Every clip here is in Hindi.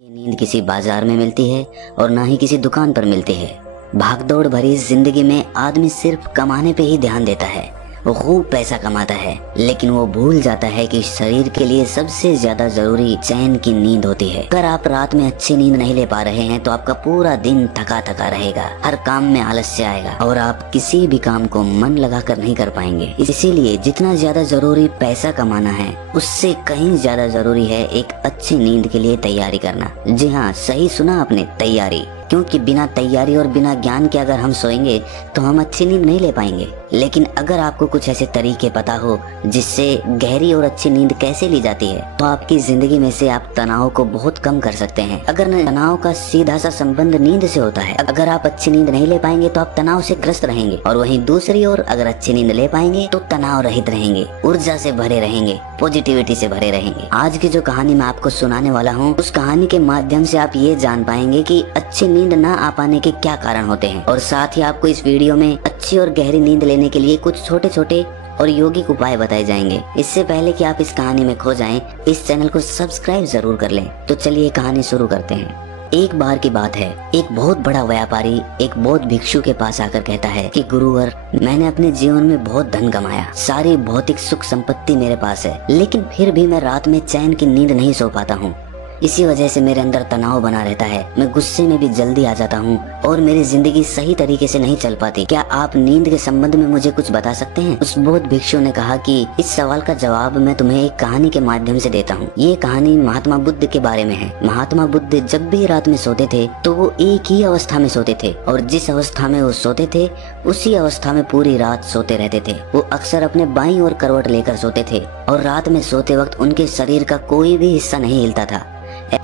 ये नींद किसी बाजार में मिलती है और ना ही किसी दुकान पर मिलती है। भागदौड़ भरी इस जिंदगी में आदमी सिर्फ कमाने पे ही ध्यान देता है। वो खूब पैसा कमाता है, लेकिन वो भूल जाता है कि शरीर के लिए सबसे ज्यादा जरूरी चैन की नींद होती है। अगर आप रात में अच्छी नींद नहीं ले पा रहे हैं तो आपका पूरा दिन थका थका रहेगा, हर काम में आलस्य आएगा और आप किसी भी काम को मन लगाकर नहीं कर पाएंगे। इसीलिए जितना ज्यादा जरूरी पैसा कमाना है, उससे कहीं ज्यादा जरूरी है एक अच्छी नींद के लिए तैयारी करना। जी हाँ, सही सुना आपने, तैयारी। क्योंकि बिना तैयारी और बिना ज्ञान के अगर हम सोएंगे तो हम अच्छी नींद नहीं ले पाएंगे। लेकिन अगर आपको कुछ ऐसे तरीके पता हो जिससे गहरी और अच्छी नींद कैसे ली जाती है, तो आपकी जिंदगी में से आप तनाव को बहुत कम कर सकते हैं। अगर तनाव का सीधा सा संबंध नींद से होता है। अगर आप अच्छी नींद नहीं ले पाएंगे तो आप तनाव से ग्रस्त रहेंगे, और वहीं दूसरी ओर अगर अच्छी नींद ले पाएंगे तो तनाव रहित रहेंगे, ऊर्जा से भरे रहेंगे, पॉजिटिविटी से भरे रहेंगे। आज की जो कहानी मैं आपको सुनाने वाला हूँ, उस कहानी के माध्यम से आप ये जान पाएंगे कि अच्छी नींद ना आ पाने के क्या कारण होते हैं, और साथ ही आपको इस वीडियो में अच्छी और गहरी नींद लेने के लिए कुछ छोटे छोटे और योगिक उपाय बताए जाएंगे। इससे पहले कि आप इस कहानी में खो जाएं, इस चैनल को सब्सक्राइब जरूर कर लें। तो चलिए कहानी शुरू करते हैं। एक बार की बात है, एक बहुत बड़ा व्यापारी एक बौद्ध भिक्षु के पास आकर कहता है कि गुरुवर, मैंने अपने जीवन में बहुत धन कमाया, सारी भौतिक सुख संपत्ति मेरे पास है, लेकिन फिर भी मैं रात में चैन की नींद नहीं सो पाता हूँ। इसी वजह से मेरे अंदर तनाव बना रहता है, मैं गुस्से में भी जल्दी आ जाता हूँ और मेरी जिंदगी सही तरीके से नहीं चल पाती। क्या आप नींद के संबंध में मुझे कुछ बता सकते हैं? उस बौद्ध भिक्षु ने कहा कि इस सवाल का जवाब मैं तुम्हें एक कहानी के माध्यम से देता हूँ। ये कहानी महात्मा बुद्ध के बारे में है। महात्मा बुद्ध जब भी रात में सोते थे तो वो एक ही अवस्था में सोते थे, और जिस अवस्था में वो सोते थे उसी अवस्था में पूरी रात सोते रहते थे। वो अक्सर अपने बाईं ओर करवट लेकर सोते थे और रात में सोते वक्त उनके शरीर का कोई भी हिस्सा नहीं हिलता था।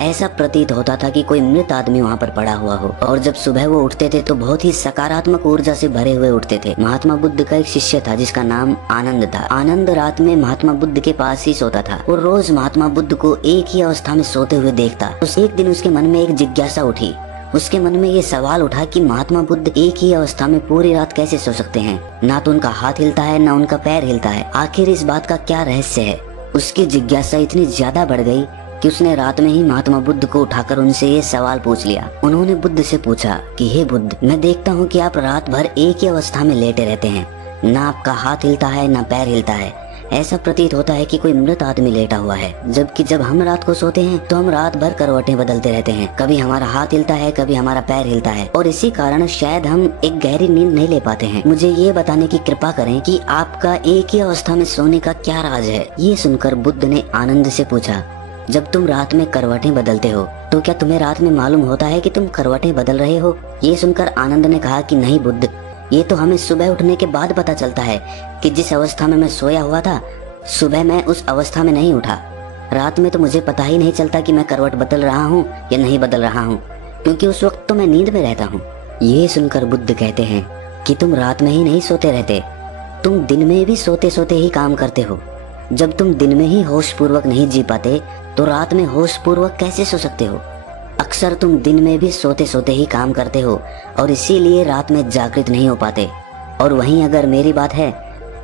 ऐसा प्रतीत होता था कि कोई मृत आदमी वहाँ पर पड़ा हुआ हो। और जब सुबह वो उठते थे तो बहुत ही सकारात्मक ऊर्जा से भरे हुए उठते थे। महात्मा बुद्ध का एक शिष्य था जिसका नाम आनंद था। आनंद रात में महात्मा बुद्ध के पास ही सोता था और रोज महात्मा बुद्ध को एक ही अवस्था में सोते हुए देखता। तो एक दिन उसके मन में एक जिज्ञासा उठी। उसके मन में ये सवाल उठा कि महात्मा बुद्ध एक ही अवस्था में पूरी रात कैसे सो सकते हैं? ना तो उनका हाथ हिलता है, ना उनका पैर हिलता है। आखिर इस बात का क्या रहस्य है? उसकी जिज्ञासा इतनी ज्यादा बढ़ गई कि उसने रात में ही महात्मा बुद्ध को उठाकर उनसे ये सवाल पूछ लिया। उन्होंने बुद्ध से पूछा कि हे बुद्ध, मैं देखता हूँ कि आप रात भर एक ही अवस्था में लेटे रहते हैं, ना आपका हाथ हिलता है ना पैर हिलता है। ऐसा प्रतीत होता है कि कोई मृत आदमी लेटा हुआ है। जबकि जब हम रात को सोते हैं तो हम रात भर करवटें बदलते रहते हैं, कभी हमारा हाथ हिलता है, कभी हमारा पैर हिलता है, और इसी कारण शायद हम एक गहरी नींद नहीं ले पाते हैं। मुझे ये बताने की कृपा करें कि आपका एक ही अवस्था में सोने का क्या राज है? ये सुनकर बुद्ध ने आनंद से पूछा, जब तुम रात में करवटें बदलते हो तो क्या तुम्हें रात में मालूम होता है कि तुम करवटें बदल रहे हो? ये सुनकर आनंद ने कहा कि नहीं बुद्ध, ये तो हमें सुबह उठने के बाद पता चलता है कि जिस अवस्था में मैं सोया हुआ था, सुबह मैं उस अवस्था में नहीं उठा। रात में तो मुझे पता ही नहीं चलता कि मैं करवट बदल रहा हूँ या नहीं बदल रहा हूँ, क्योंकि उस वक्त तो मैं नींद में रहता हूँ। ये सुनकर बुद्ध कहते हैं कि तुम रात में ही नहीं सोते रहते, तुम दिन में भी सोते सोते ही काम करते हो। जब तुम दिन में ही होश पूर्वक नहीं जी पाते तो रात में होश पूर्वक कैसे सो सकते हो? अक्सर तुम दिन में भी सोते सोते ही काम करते हो और इसीलिए रात में जागृत नहीं हो पाते। और वहीं अगर मेरी बात है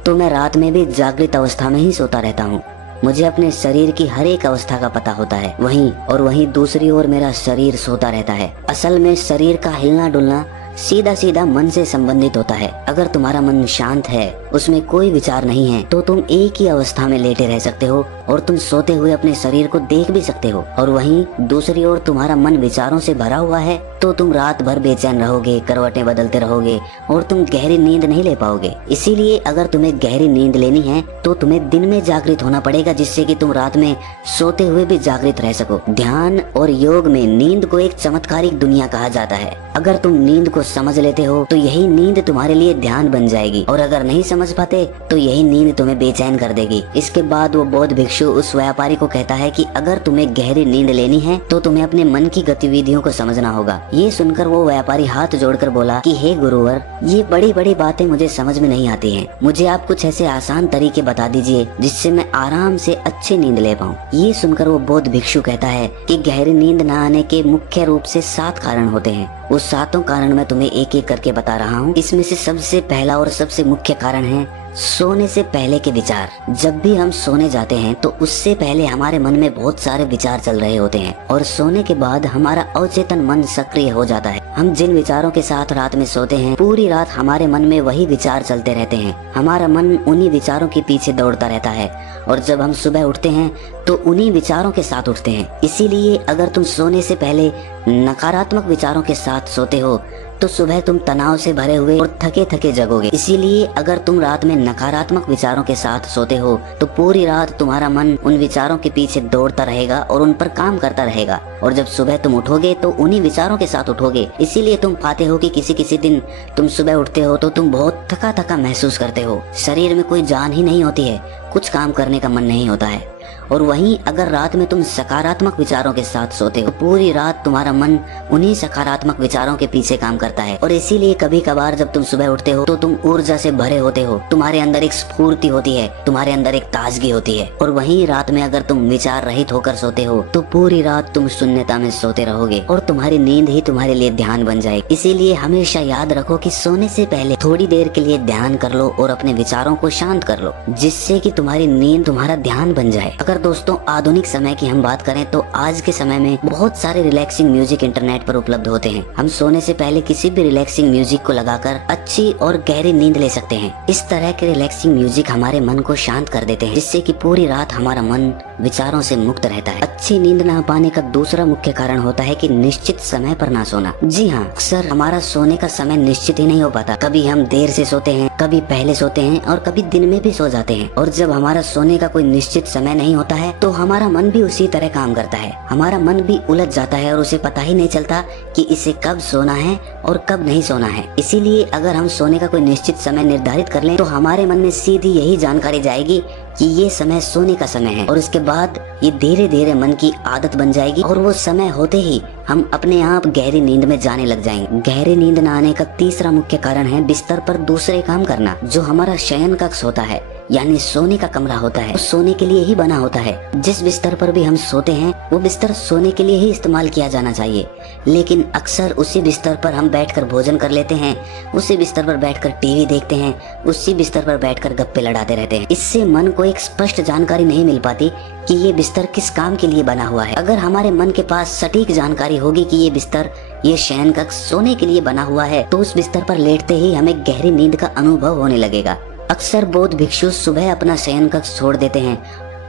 तो मैं रात में भी जागृत अवस्था में ही सोता रहता हूँ। मुझे अपने शरीर की हर एक अवस्था का पता होता है। वहीं दूसरी ओर मेरा शरीर सोता रहता है। असल में शरीर का हिलना डुलना सीधा सीधा मन से संबंधित होता है। अगर तुम्हारा मन शांत है, उसमें कोई विचार नहीं है, तो तुम एक ही अवस्था में लेटे रह सकते हो और तुम सोते हुए अपने शरीर को देख भी सकते हो। और वहीं दूसरी ओर तुम्हारा मन विचारों से भरा हुआ है तो तुम रात भर बेचैन रहोगे, करवटें बदलते रहोगे और तुम गहरी नींद नहीं ले पाओगे। इसीलिए अगर तुम्हें गहरी नींद लेनी है तो तुम्हें दिन में जागृत होना पड़ेगा, जिससे कि तुम रात में सोते हुए भी जागृत रह सको। ध्यान और योग में नींद को एक चमत्कारिक दुनिया कहा जाता है। अगर तुम नींद को समझ लेते हो तो यही नींद तुम्हारे लिए ध्यान बन जाएगी, और अगर नहीं समझ पाते तो यही नींद तुम्हें बेचैन कर देगी। इसके बाद वो बौद्ध भिक्षु उस व्यापारी को कहता है कि अगर तुम्हें गहरी नींद लेनी है तो तुम्हें अपने मन की गतिविधियों को समझना होगा। ये सुनकर वो व्यापारी हाथ जोड़कर बोला कि हे गुरुवर, ये बड़ी बड़ी बातें मुझे समझ में नहीं आती हैं। मुझे आप कुछ ऐसे आसान तरीके बता दीजिए जिससे मैं आराम से अच्छी नींद ले पाऊँ। ये सुनकर वो बौद्ध भिक्षु कहता है कि गहरी नींद न आने के मुख्य रूप से 7 कारण होते हैं। उस 7 कारण मैं तुम्हें एक एक करके बता रहा हूँ। इसमें से सबसे पहला और सबसे मुख्य कारण है सोने से पहले के विचार। जब भी हम सोने जाते हैं तो उससे पहले हमारे मन में बहुत सारे विचार चल रहे होते हैं और सोने के बाद हमारा अवचेतन मन सक्रिय हो जाता है। हम जिन विचारों के साथ रात में सोते हैं पूरी रात हमारे मन में वही विचार चलते रहते हैं। हमारा मन उन्हीं विचारों के पीछे दौड़ता रहता है और जब हम सुबह उठते हैं तो उन्हीं विचारों के साथ उठते हैं। इसीलिए अगर तुम सोने से पहले नकारात्मक विचारों के साथ सोते हो तो सुबह तुम तनाव से भरे हुए और थके थके जगोगे। इसीलिए अगर तुम रात में नकारात्मक विचारों के साथ सोते हो तो पूरी रात तुम्हारा मन उन विचारों के पीछे दौड़ता रहेगा और उन पर काम करता रहेगा और जब सुबह तुम उठोगे तो उन्हीं विचारों के साथ उठोगे। इसीलिए तुम पाते हो कि किसी किसी दिन तुम सुबह उठते हो तो तुम बहुत थका थका महसूस करते हो, शरीर में कोई जान ही नहीं होती है, कुछ काम करने का मन नहीं होता है। और वहीं अगर रात में तुम सकारात्मक विचारों के साथ सोते हो पूरी रात तुम्हारा मन उन्हीं सकारात्मक विचारों के पीछे काम करता है और इसीलिए कभी कभार जब तुम सुबह उठते हो तो तुम ऊर्जा से भरे होते हो, तुम्हारे अंदर एक स्फूर्ति होती है, तुम्हारे अंदर एक ताजगी होती है। और वहीं रात में अगर तुम विचार रहित होकर सोते हो तो पूरी रात तुम शून्यता में सोते रहोगे और तुम्हारी नींद ही तुम्हारे लिए ध्यान बन जाएगी। इसीलिए हमेशा याद रखो कि सोने से पहले थोड़ी देर के लिए ध्यान कर लो और अपने विचारों को शांत कर लो, जिससे कि तुम्हारी नींद तुम्हारा ध्यान बन जाए। अगर दोस्तों आधुनिक समय की हम बात करें तो आज के समय में बहुत सारे रिलैक्सिंग म्यूजिक इंटरनेट पर उपलब्ध होते हैं। हम सोने से पहले किसी भी रिलैक्सिंग म्यूजिक को लगाकर अच्छी और गहरी नींद ले सकते हैं। इस तरह के रिलैक्सिंग म्यूजिक हमारे मन को शांत कर देते हैं, जिससे कि पूरी रात हमारा मन विचारों से मुक्त रहता है। अच्छी नींद न पाने का दूसरा मुख्य कारण होता है कि निश्चित समय पर ना सोना। जी हाँ, अक्सर हमारा सोने का समय निश्चित ही नहीं हो पाता। कभी हम देर से सोते हैं, कभी पहले सोते हैं और कभी दिन में भी सो जाते हैं। और जब हमारा सोने का कोई निश्चित समय नहीं होता है तो हमारा मन भी उसी तरह काम करता है। हमारा मन भी उलझ जाता है और उसे पता ही नहीं चलता कि इसे कब सोना है और कब नहीं सोना है। इसीलिए अगर हम सोने का कोई निश्चित समय निर्धारित कर लें तो हमारे मन में सीधी यही जानकारी जाएगी कि ये समय सोने का समय है और इसके बाद ये धीरे धीरे मन की आदत बन जाएगी और वो समय होते ही हम अपने आप गहरी नींद में जाने लग जाएंगे। गहरी नींद न आने का तीसरा मुख्य कारण है बिस्तर पर दूसरे काम करना। जो हमारा शयन कक्ष होता है यानी सोने का कमरा होता है, वो सोने के लिए ही बना होता है। जिस बिस्तर पर भी हम सोते हैं वो बिस्तर सोने के लिए ही इस्तेमाल किया जाना चाहिए, लेकिन अक्सर उसी बिस्तर पर हम बैठकर भोजन कर लेते हैं, उसी बिस्तर पर बैठकर टीवी देखते हैं, उसी बिस्तर पर बैठकर गप्पे लड़ाते रहते हैं। इससे मन को एक स्पष्ट जानकारी नहीं मिल पाती कि ये बिस्तर किस काम के लिए बना हुआ है। अगर हमारे मन के पास सटीक जानकारी होगी कि ये बिस्तर, ये शयन कक्ष सोने के लिए बना हुआ है तो उस बिस्तर पर लेटते ही हमें गहरी नींद का अनुभव होने लगेगा। अक्सर बौद्ध भिक्षु सुबह अपना शयन कक्ष छोड़ देते हैं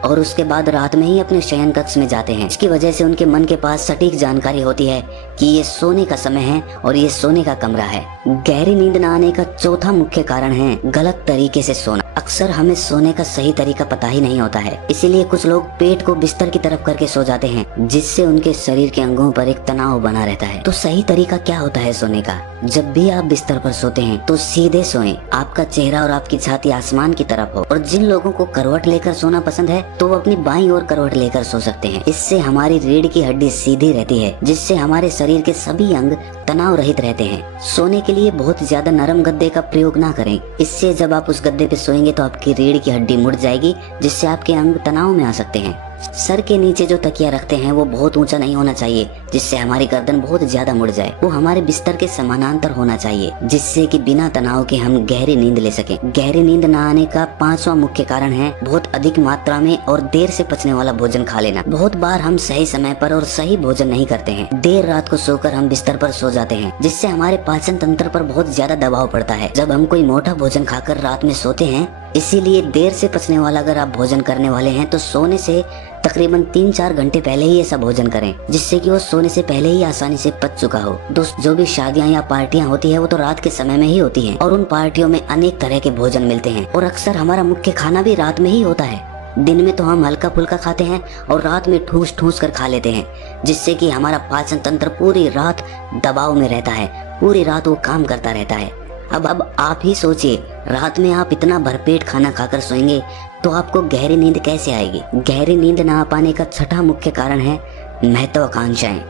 और उसके बाद रात में ही अपने शयन कक्ष में जाते हैं। इसकी वजह से उनके मन के पास सटीक जानकारी होती है कि ये सोने का समय है और ये सोने का कमरा है। गहरी नींद न आने का चौथा मुख्य कारण है गलत तरीके से सोना। अक्सर हमें सोने का सही तरीका पता ही नहीं होता है, इसीलिए कुछ लोग पेट को बिस्तर की तरफ करके सो जाते हैं, जिससे उनके शरीर के अंगों पर एक तनाव बना रहता है। तो सही तरीका क्या होता है सोने का? जब भी आप बिस्तर पर सोते हैं तो सीधे सोएं, आपका चेहरा और आपकी छाती आसमान की तरफ हो। और जिन लोगों को करवट लेकर सोना पसंद है तो वो अपनी बाईं ओर करवट लेकर सो सकते हैं। इससे हमारी रीढ़ की हड्डी सीधी रहती है, जिससे हमारे शरीर के सभी अंग तनाव रहित रहते हैं। सोने के लिए बहुत ज्यादा नरम गद्दे का प्रयोग ना करें, इससे जब आप उस गद्दे पे सोएंगे तो आपकी रीढ़ की हड्डी मुड़ जाएगी, जिससे आपके अंग तनाव में आ सकते हैं। सर के नीचे जो तकिया रखते हैं वो बहुत ऊंचा नहीं होना चाहिए, जिससे हमारी गर्दन बहुत ज्यादा मुड़ जाए। वो हमारे बिस्तर के समानांतर होना चाहिए, जिससे कि बिना तनाव के हम गहरी नींद ले सकें। गहरी नींद न आने का पांचवा मुख्य कारण है बहुत अधिक मात्रा में और देर से पचने वाला भोजन खा लेना। बहुत बार हम सही समय पर और सही भोजन नहीं करते हैं। देर रात को सोकर हम बिस्तर पर सो जाते हैं, जिससे हमारे पाचन तंत्र पर बहुत ज्यादा दबाव पड़ता है जब हम कोई मोटा भोजन खाकर रात में सोते हैं। इसीलिए देर से पचने वाला अगर आप भोजन करने वाले हैं तो सोने से तकरीबन 3-4 घंटे पहले ही ऐसा भोजन करें, जिससे कि वो सोने से पहले ही आसानी से पच चुका हो। दोस्त, जो भी शादियां या पार्टियां होती है वो तो रात के समय में ही होती हैं और उन पार्टियों में अनेक तरह के भोजन मिलते हैं और अक्सर हमारा मुख्य खाना भी रात में ही होता है। दिन में तो हम हल्का फुल्का खाते हैं और रात में ठूस ठूस कर खा लेते हैं, जिससे कि हमारा पाचन तंत्र पूरी रात दबाव में रहता है, पूरी रात वो काम करता रहता है। अब आप ही सोचिए, रात में आप इतना भरपेट खाना खाकर सोएंगे तो आपको गहरी नींद कैसे आएगी? गहरी नींद ना आ पाने का छठा मुख्य कारण है महत्वाकांक्षाएं।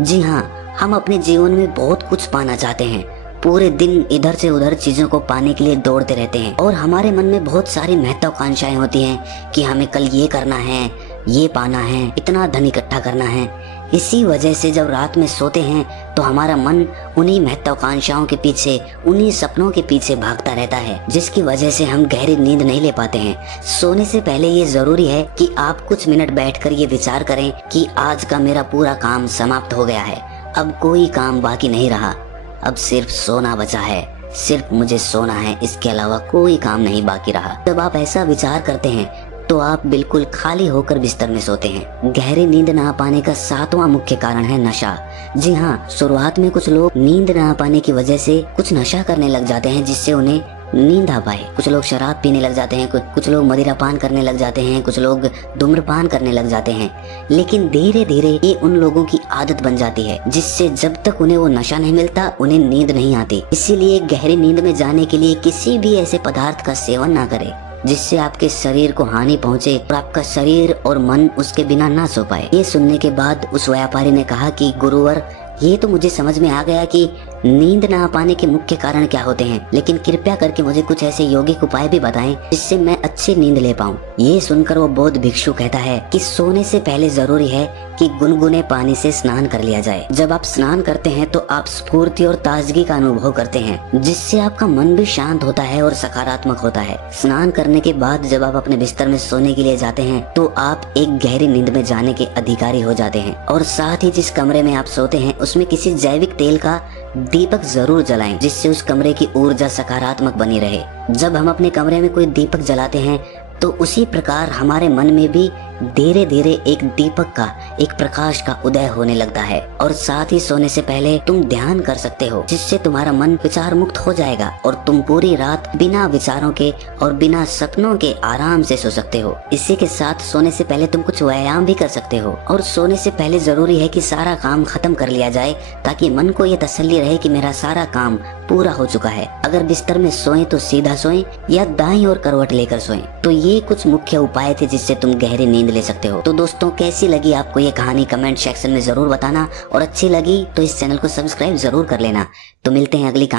जी हाँ, हम अपने जीवन में बहुत कुछ पाना चाहते हैं, पूरे दिन इधर से उधर चीजों को पाने के लिए दौड़ते रहते हैं और हमारे मन में बहुत सारी महत्वाकांक्षाएं होती हैं कि हमें कल ये करना है, ये पाना है, इतना धन इकट्ठा करना है। इसी वजह से जब रात में सोते हैं तो हमारा मन उन्हीं महत्वाकांक्षाओं के पीछे, उन्हीं सपनों के पीछे भागता रहता है, जिसकी वजह से हम गहरी नींद नहीं ले पाते हैं। सोने से पहले ये जरूरी है कि आप कुछ मिनट बैठकर ये विचार करें कि आज का मेरा पूरा काम समाप्त हो गया है, अब कोई काम बाकी नहीं रहा, अब सिर्फ सोना बचा है, सिर्फ मुझे सोना है, इसके अलावा कोई काम नहीं बाकी रहा। जब आप ऐसा विचार करते हैं तो आप बिल्कुल खाली होकर बिस्तर में सोते हैं। गहरी नींद ना आ पाने का 7वां मुख्य कारण है नशा। जी हाँ, शुरुआत में कुछ लोग नींद ना आ पाने की वजह से कुछ नशा करने लग जाते हैं जिससे उन्हें नींद आ पाए। कुछ लोग शराब पीने लग जाते हैं, कुछ लोग मदिरा पान करने लग जाते हैं, कुछ लोग धूम्रपान करने लग जाते हैं। लेकिन धीरे धीरे ये उन लोगों की आदत बन जाती है जिससे जब तक उन्हें वो नशा नहीं मिलता उन्हें नींद नहीं आती। इसीलिए गहरी नींद में जाने के लिए किसी भी ऐसे पदार्थ का सेवन ना करें जिससे आपके शरीर को हानि पहुंचे और आपका शरीर और मन उसके बिना ना सो पाए। ये सुनने के बाद उस व्यापारी ने कहा कि गुरुवर, ये तो मुझे समझ में आ गया कि नींद ना आ पाने के मुख्य कारण क्या होते हैं, लेकिन कृपया करके मुझे कुछ ऐसे यौगिक उपाय भी बताएं जिससे मैं अच्छी नींद ले पाऊं। ये सुनकर वो बौद्ध भिक्षु कहता है कि सोने से पहले जरूरी है कि गुनगुने पानी से स्नान कर लिया जाए। जब आप स्नान करते हैं तो आप स्फूर्ति और ताजगी का अनुभव करते हैं, जिससे आपका मन भी शांत होता है और सकारात्मक होता है। स्नान करने के बाद जब आप अपने बिस्तर में सोने के लिए जाते हैं तो आप एक गहरी नींद में जाने के अधिकारी हो जाते हैं। और साथ ही जिस कमरे में आप सोते हैं उसमें किसी जैविक तेल का दीपक जरूर जलाएं जिससे उस कमरे की ऊर्जा सकारात्मक बनी रहे। जब हम अपने कमरे में कोई दीपक जलाते हैं तो उसी प्रकार हमारे मन में भी धीरे धीरे एक दीपक का, एक प्रकाश का उदय होने लगता है। और साथ ही सोने से पहले तुम ध्यान कर सकते हो जिससे तुम्हारा मन विचार मुक्त हो जाएगा और तुम पूरी रात बिना विचारों के और बिना सपनों के आराम से सो सकते हो। इसी के साथ सोने से पहले तुम कुछ व्यायाम भी कर सकते हो। और सोने से पहले जरूरी है कि सारा काम खत्म कर लिया जाए ताकि मन को यह तसल्ली रहे कि मेरा सारा काम पूरा हो चुका है। अगर बिस्तर में सोएं तो सीधा सोएं या दाईं ओर करवट लेकर सोएं। तो ये कुछ मुख्य उपाय थे जिससे तुम गहरी नींद ले सकते हो। तो दोस्तों, कैसी लगी आपको ये कहानी कमेंट सेक्शन में जरूर बताना, और अच्छी लगी तो इस चैनल को सब्सक्राइब जरूर कर लेना। तो मिलते हैं अगली कहानी।